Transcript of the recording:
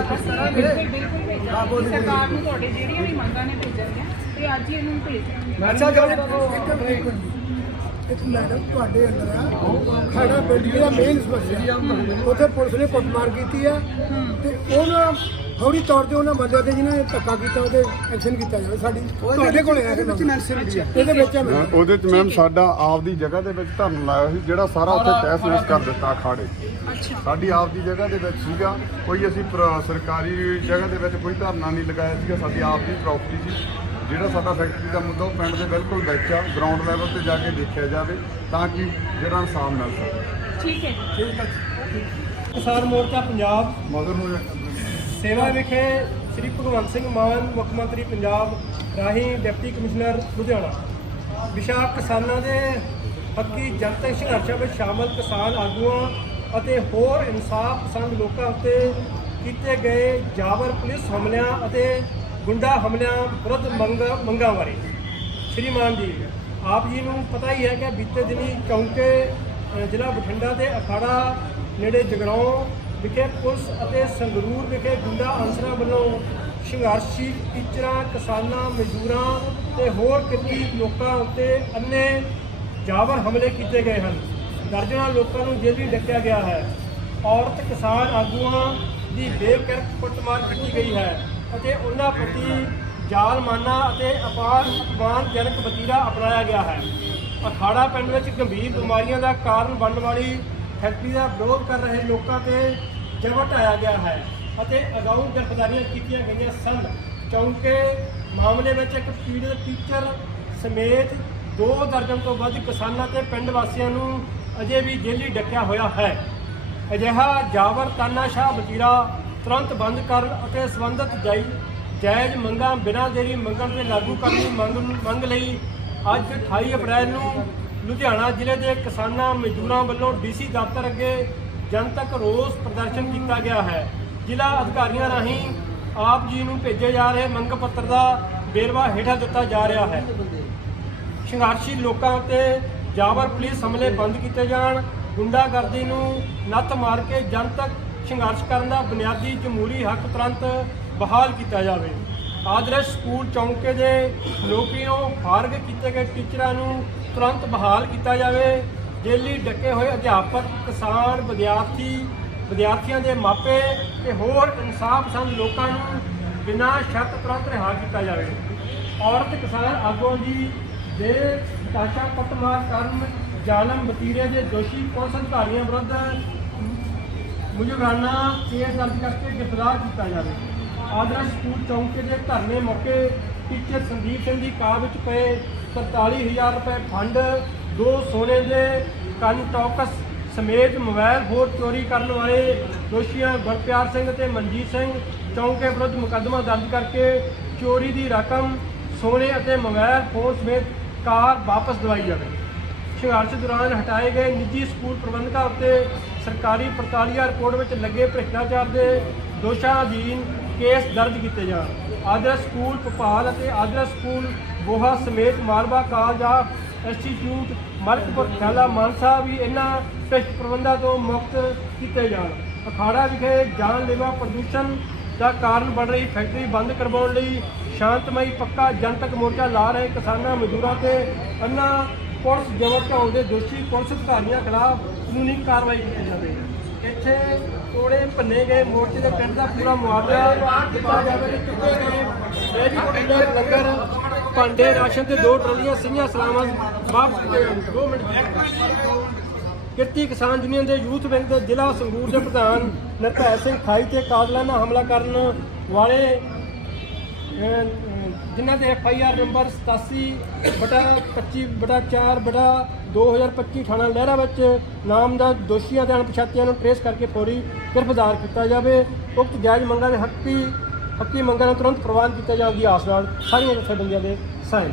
ਬਿਲਕੁਲ ਬਿਲਕੁਲ ਭੇਜਾਂਗੇ ਸਰਕਾਰ ਨੂੰ ਤੁਹਾਡੇ ਜਿਹੜੀਆਂ ਵੀ ਮੰਗਾਂ ਨੇ ਭੇਜਣਗੀਆਂ ਤੇ ਅੱਜ ਹੀ ਇਹਨੂੰ ਭੇਜ ਦਿਆਂਗੇ ਅੱਛਾ ਗੱਲ ਇੱਕ ਮੈਡਮ ਤੁਹਾਡੇ ਅੰਦਰ ਆ ਸਾਡਾ ਬਿਲਡਿੰਗ ਦਾ ਮੇਨ ਸਮੱਸਿਆ ਉੱਥੇ ਪੁਲਿਸ ਨੇ ਕੁੱਟਮਾਰ ਕੀਤੀ ਆ ਤੇ ਉਹਨਾਂ ਫੌਰੀ ਤੌਰ ਤੇ ਉਹਨਾਂ ਬੰਦਿਆਂ ਤੇ ਜਿਨ੍ਹਾਂ ਨੇ ਧੱਕਾ ਕੀਤਾ ਉਹਦੇ ਐਕਸ਼ਨ ਕੀਤਾ ਜਾਵੇ ਸਾਡੀ। ਤੁਹਾਡੇ ਕੋਲ ਹੈ। ਇਹਦੇ ਵਿੱਚ ਇਹਦੇ ਵਿੱਚ ਹੈ। ਉਹਦੇ ਚ ਮੈਮ ਸਾਡਾ ਆਪਦੀ ਜਗ੍ਹਾ ਦੇ ਵਿੱਚ ਧਰਨ ਲਾਇਆ ਸੀ ਜਿਹੜਾ ਸਾਰਾ ਉੱਥੇ ਤਹਿਸ ਨਹਿਸ ਕਰ ਦਿੱਤਾ ਅਖਾੜੇ। ਅੱਛਾ। ਸਾਡੀ ਆਪਦੀ ਜਗ੍ਹਾ ਦੇ ਵਿੱਚ ਸੀਗਾ। ਕੋਈ ਅਸੀਂ ਪ੍ਰ- ਸਰਕਾਰੀ ਜਗ੍ਹਾ ਦੇ ਵਿੱਚ ਕੋਈ ਧਰਨਾ ਨਹੀਂ ਲਗਾਇਆ ਸੀਗਾ। ਸਾਡੀ ਆਪਦੀ ਪ੍ਰਾਪਰਟੀ ਸੀ। ਜਿਹੜਾ ਸਾਡਾ ਫੈਕਟਰੀ ਦਾ ਮੁੱਦਾ ਉਹ ਪਿੰਡ ਦੇ ਬਿਲਕੁਲ ਵਿੱਚ ਆ। ਗਰਾਊਂਡ ਲੈਵਲ ਤੇ ਜਾ ਕੇ ਦੇਖਿਆ ਜਾਵੇ ਤਾਂ ਕਿ ਜਿਹੜਾ ਇਨਸਾਫ ਮਿਲ ਸਕੇ। ਠੀਕ ਹੈ। ਜੀ। ਕਿਸਾਨ ਮੋਰਚਾ ਪੰਜਾਬ। ਮਗਰ ਨੂੰ ਸੇਵਾ ਵਿਖੇ ਸ੍ਰੀ ਭਗਵੰਤ ਸਿੰਘ ਮਾਨ, ਮੁੱਖ ਮੰਤਰੀ ਪੰਜਾਬ ਰਾਹੀਂ ਡਿਪਟੀ ਕਮਿਸ਼ਨਰ ਲੁਧਿਆਣਾ। ਵਿਸ਼ਾ ਕਿਸਾਨਾਂ ਦੇ ਹੱਕੀ ਜਨਤਕ ਸੰਘਰਸ਼ਾਂ ਵਿੱਚ ਸ਼ਾਮਲ ਕਿਸਾਨ ਆਗੂਆਂ ਅਤੇ ਹੋਰ ਇਨਸਾਫ ਪਸੰਦ ਲੋਕਾਂ ਉੱਤੇ ਕੀਤੇ ਗਏ ਜਾਬਰ ਪੁਲਿਸ ਹਮਲਿਆਂ ਅਤੇ ਗੁੰਡਾ ਹਮਲਿਆਂ ਵਿਰੁੱਧ ਮੰਗ ਮੰਗਾਂ ਬਾਰੇ। ਸ਼੍ਰੀਮਾਨ ਜੀ, ਆਪ ਜੀ ਨੂੰ ਪਤਾ ਹੀ ਹੈ ਕਿ ਬੀਤੇ ਦਿਨੀ ਚੌਂਕੇ ਜ਼ਿਲ੍ਹਾ ਬਠਿੰਡਾ ਦੇ ਅਖਾੜਾ ਨੇੜੇ ਜਗਰਾਉਂ ਵਿਖੇ ਪੁਲਿਸ ਅਤੇ ਸੰਗਰੂਰ ਵਿਖੇ ਗੁੰਡਾ ਅਨਸਰਾਂ ਵੱਲੋਂ ਸੰਘਰਸ਼ੀ ਟੀਚਰਾਂ, ਕਿਸਾਨਾਂ, ਮਜ਼ਦੂਰਾਂ ਤੇ ਹੋਰ ਕਿਰਤੀ ਲੋਕਾਂ ਉੱਤੇ ਅੰਨੇ ਜਾਬਰ ਹਮਲੇ ਕੀਤੇ ਗਏ ਹਨ। ਦਰਜਨਾਂ ਲੋਕਾਂ ਨੂੰ ਜੇਲ੍ਹ ਵੀ ਡੱਕਿਆ ਗਿਆ ਹੈ। ਔਰਤ, ਕਿਸਾਨ ਆਗੂਆਂ ਦੀ ਬੇਕਿਰਕ ਕੁੱਟਮਾਰ ਕੀਤੀ ਗਈ ਹੈ ਅਤੇ ਉਹਨਾਂ ਪ੍ਰਤੀ ਜ਼ਾਲਮਾਨਾ ਅਤੇ ਅਪਾਰ ਅਪਮਾਨਜਨਕ ਵਤੀਰਾ ਅਪਣਾਇਆ ਗਿਆ ਹੈ। ਅਖਾੜਾ ਪਿੰਡ ਵਿੱਚ ਗੰਭੀਰ ਬਿਮਾਰੀਆਂ ਦਾ ਕਾਰਨ ਬਣਨ ਵਾਲੀ ਫੈਕਟਰੀ ਦਾ ਵਿਰੋਧ ਕਰ ਰਹੇ ਲੋਕਾਂ ਤੇ ਜਬਰ ਢਾਇਆ ਗਿਆ ਹੈ ਅਤੇ ਅਗਾਊਂ ਗ੍ਰਿਫਤਾਰੀਆਂ ਕੀਤੀਆਂ ਗਈਆਂ ਸਨ। ਚੌਂਕੇ ਮਾਮਲੇ ਵਿੱਚ ਇੱਕ ਪੀੜਤ ਟੀਚਰ ਸਮੇਤ ਦੋ ਦਰਜਨ ਤੋਂ ਵੱਧ ਕਿਸਾਨਾਂ ਤੇ ਪਿੰਡ ਵਾਸੀਆਂ ਨੂੰ ਅਜੇ ਵੀ ਜੇਲੀ ਡੱਕਿਆ ਹੋਇਆ ਹੈ। ਅਜਿਹਾ ਜਾਬਰ ਤਾਨਾਸ਼ਾਹ ਵਜ਼ੀਰਾ ਤੁਰੰਤ ਬੰਦ ਕਰਨ ਅਤੇ ਸੰਬੰਧਿਤ ਜਾਈ ਜਾਇਜ਼ ਮੰਗਾਂ ਬਿਨਾਂ ਦੇਰੀ ਮੰਗਣ ਤੇ ਲਾਗੂ ਕਰਨ ਦੀ ਮੰਗ ਮੰਗ ਲਈ ਅੱਜ 28 ਅਪ੍ਰੈਲ ਨੂੰ ਲੁਧਿਆਣਾ ਜ਼ਿਲ੍ਹੇ ਦੇ ਕਿਸਾਨਾਂ ਮਜ਼ਦੂਰਾਂ ਵੱਲੋਂ ਡੀਸੀ ਦਫ਼ਤਰ ਅੱਗੇ ਜਨਤਕ ਰੋਸ ਪ੍ਰਦਰਸ਼ਨ ਕੀਤਾ ਗਿਆ ਹੈ। ਜ਼ਿਲ੍ਹਾ ਅਧਿਕਾਰੀਆਂ ਰਾਹੀਂ ਆਪ ਜੀ ਨੂੰ ਭੇਜੇ ਜਾ ਰਹੇ ਮੰਗ ਪੱਤਰ ਦਾ ਵੇਰਵਾ ਹੇਠਾਂ ਦਿੱਤਾ ਜਾ ਰਿਹਾ ਹੈ। ਸੰਘਰਸ਼ੀ ਲੋਕਾਂ ਉੱਤੇ ਜਾਬਰ ਪੁਲਿਸ ਹਮਲੇ ਬੰਦ ਕੀਤੇ ਜਾਣ, ਗੁੰਡਾਗਰਦੀ ਨੂੰ ਨੱਥ ਮਾਰ ਕੇ ਜਨਤਕ ਸੰਘਰਸ਼ ਕਰਨ ਦਾ ਬੁਨਿਆਦੀ ਜਮਹੂਰੀ ਹੱਕ ਤੁਰੰਤ ਬਹਾਲ ਕੀਤਾ ਜਾਵੇ। ਆਦਰਸ਼ ਸਕੂਲ ਚੌਂਕੇ ਦੇ ਨੌਕਰੀਆਂ ਫਾਰਗ ਕੀਤੇ ਗਏ ਟੀਚਰਾਂ ਨੂੰ ਤੁਰੰਤ ਬਹਾਲ ਕੀਤਾ ਜਾਵੇ। ਜੇਲੀ ਡੱਕੇ ਹੋਏ ਅਧਿਆਪਕ, ਕਿਸਾਨ, ਵਿਦਿਆਰਥੀ, ਵਿਦਿਆਰਥੀਆਂ ਦੇ ਮਾਪੇ ਤੇ ਹੋਰ ਇਨਸਾਫ ਪਸੰਦ ਲੋਕਾਂ ਨੂੰ ਬਿਨਾਂ ਸ਼ਰਤ ਤੁਰੰਤ ਰਿਹਾ ਕੀਤਾ ਜਾਵੇ। ਔਰਤ ਕਿਸਾਨ ਆਗੂਆਂ ਦੀ ਦੇ ਤਾਸ਼ਾ ਕੁੱਟਮਾਰ ਕਰਨ ਜ਼ਾਲਮ ਵਤੀਰੇ ਦੇ ਦੋਸ਼ੀ ਪੁਲਿਸ ਅਧਿਕਾਰੀਆਂ ਵਿਰੁੱਧ ਮੁਜਰਾਨਾ ਕੇਸ ਦਰਜ ਕਰਕੇ ਗ੍ਰਿਫਤਾਰ ਕੀਤਾ ਜਾਵੇ। ਆਦਰਸ਼ ਸਕੂਲ ਚੌਂਕੇ ਦੇ ਧਰਨੇ ਮੌਕੇ ਟੀਚਰ ਸੰਦੀਪ ਸਿੰਘ ਦੀ ਕਾਰ ਵਿੱਚ ਪਏ 43000 ਰੁਪਏ ਫੰਡ, ਦੋ ਸੋਨੇ ਦੇ ਕੰਨ ਟੌਕਸ ਸਮੇਤ ਮੋਬਾਈਲ ਫੋਨ ਚੋਰੀ ਕਰਨ ਵਾਲੇ ਦੋਸ਼ੀਆਂ ਗੁਰਪਿਆਰ ਸਿੰਘ ਤੇ ਮਨਜੀਤ ਸਿੰਘ ਚੌਂਕੇ ਵਿਰੁੱਧ ਮੁਕੱਦਮਾ ਦਰਜ ਕਰਕੇ ਚੋਰੀ ਦੀ ਰਕਮ, ਸੋਨੇ ਅਤੇ ਮੋਬਾਈਲ ਫੋਨ ਸਮੇਤ ਕਾਰ ਵਾਪਸ ਦਵਾਈ ਜਾਵੇ। ਸੰਘਰਸ਼ ਦੌਰਾਨ ਹਟਾਏ ਗਏ ਨਿੱਜੀ ਸਕੂਲ ਪ੍ਰਬੰਧਕਾਂ ਉੱਤੇ ਸਰਕਾਰੀ ਪੜਤਾਲੀਆ ਰਿਪੋਰਟ ਵਿੱਚ ਲੱਗੇ ਭ੍ਰਿਸ਼ਟਾਚਾਰ ਦੇ ਦੋਸ਼ਾਂ ਅਧੀਨ ਕੇਸ ਦਰਜ ਕੀਤੇ ਜਾਣ। ਆਦਰਸ਼ ਸਕੂਲ ਭੋਪਾਲ ਅਤੇ ਆਦਰਸ਼ ਸਕੂਲ ਬੋਹਾ ਸਮੇਤ Malwa college of institute Malakpur, Khiala Mansa ਵੀ ਇਹਨਾਂ ਭ੍ਰਿਸ਼ਟ ਪ੍ਰਬੰਧਾਂ ਤੋਂ ਮੁਕਤ ਕੀਤੇ ਜਾਣ। ਅਖਾੜਾ ਵਿਖੇ ਜਾਨਲੇਵਾ ਪ੍ਰਦੂਸ਼ਣ ਦਾ ਕਾਰਨ ਬਣ ਰਹੀ ਫੈਕਟਰੀ ਬੰਦ ਕਰਵਾਉਣ ਲਈ ਸ਼ਾਂਤਮਈ ਪੱਕਾ ਜਨਤਕ ਮੋਰਚਾ ਲਾ ਰਹੇ ਕਿਸਾਨਾਂ, ਮਜ਼ਦੂਰਾਂ ਤੇ ਅੰਨਾ ਪੁਲਿਸ ਜਬਰ ਢਾਉਣ ਦੇ ਦੋਸ਼ੀ ਪੁਲਿਸ ਅਧਿਕਾਰੀਆਂ ਖਿਲਾਫ ਕਾਨੂੰਨੀ ਕਾਰਵਾਈ ਕੀਤੀ ਜਾਵੇ ਇੱਥੇ ਤੋੜੇ ਭੰਨੇ ਗਏ, ਮੋਰਚੇ ਦੇ ਪਿੰਡ ਦਾ ਪੂਰਾ ਮੁਆਵਜ਼ਾ ਦਿੱਤਾ ਜਾਵੇ ਚੁੱਕੇ ਗਏ ਰੇਹੜੀ ਕੋਟੀਆਂ ਲੰਗਰ ਭਾਂਡੇ, ਰਾਸ਼ਨ ਤੇ ਦੋ ਟਰਾਲੀਆਂ ਸਿੰਘਾਂ ਸਲਾਮਾਂ ਵਾਪਸ ਕੀਤੇ ਜਾਣ। ਦੋ ਮਿੰਟ। ਕਿਰਤੀ ਕਿਸਾਨ ਯੂਨੀਅਨ ਦੇ ਯੂਥ ਵਿੰਗ ਦੇ ਜ਼ਿਲ੍ਹਾ ਸੰਗਰੂਰ ਦੇ ਪ੍ਰਧਾਨ ਨਿਰਭੈ ਸਿੰਘ ਖਾਈ ਤੇ ਕਾਤਲਾਨਾ ਹਮਲਾ ਕਰਨ ਵਾਲੇ ਜਿਨ੍ਹਾਂ ਦੇ ਐਫ ਆਈ ਆਰ ਨੰਬਰ 87 ਬਟਾ 25 ਬਟਾ 4 ਬਟਾ 2025 ਥਾਣਾ ਲਹਿਰਾ ਵਿੱਚ ਨਾਮਜ਼ਦ ਦੋਸ਼ੀਆਂ ਦੇ ਅਣਪਛਾਤਿਆਂ ਨੂੰ ਟਰੇਸ ਕਰਕੇ ਫੌਰੀ ਗ੍ਰਿਫਤਾਰ ਕੀਤਾ ਜਾਵੇ। ਉਕਤ ਜਾਇਜ਼ ਮੰਗਾਂ ਦੇ ਹੱਕੀ ਹੱਕੀ ਮੰਗਾਂ ਨੂੰ ਤੁਰੰਤ ਪ੍ਰਵਾਨ ਕੀਤਾ ਜਾਣ ਦੀ ਆਸ ਨਾਲ ਸਾਰੀਆਂ ਜਥੇਬੰਦੀਆਂ ਦੇ ਸਾਈਨ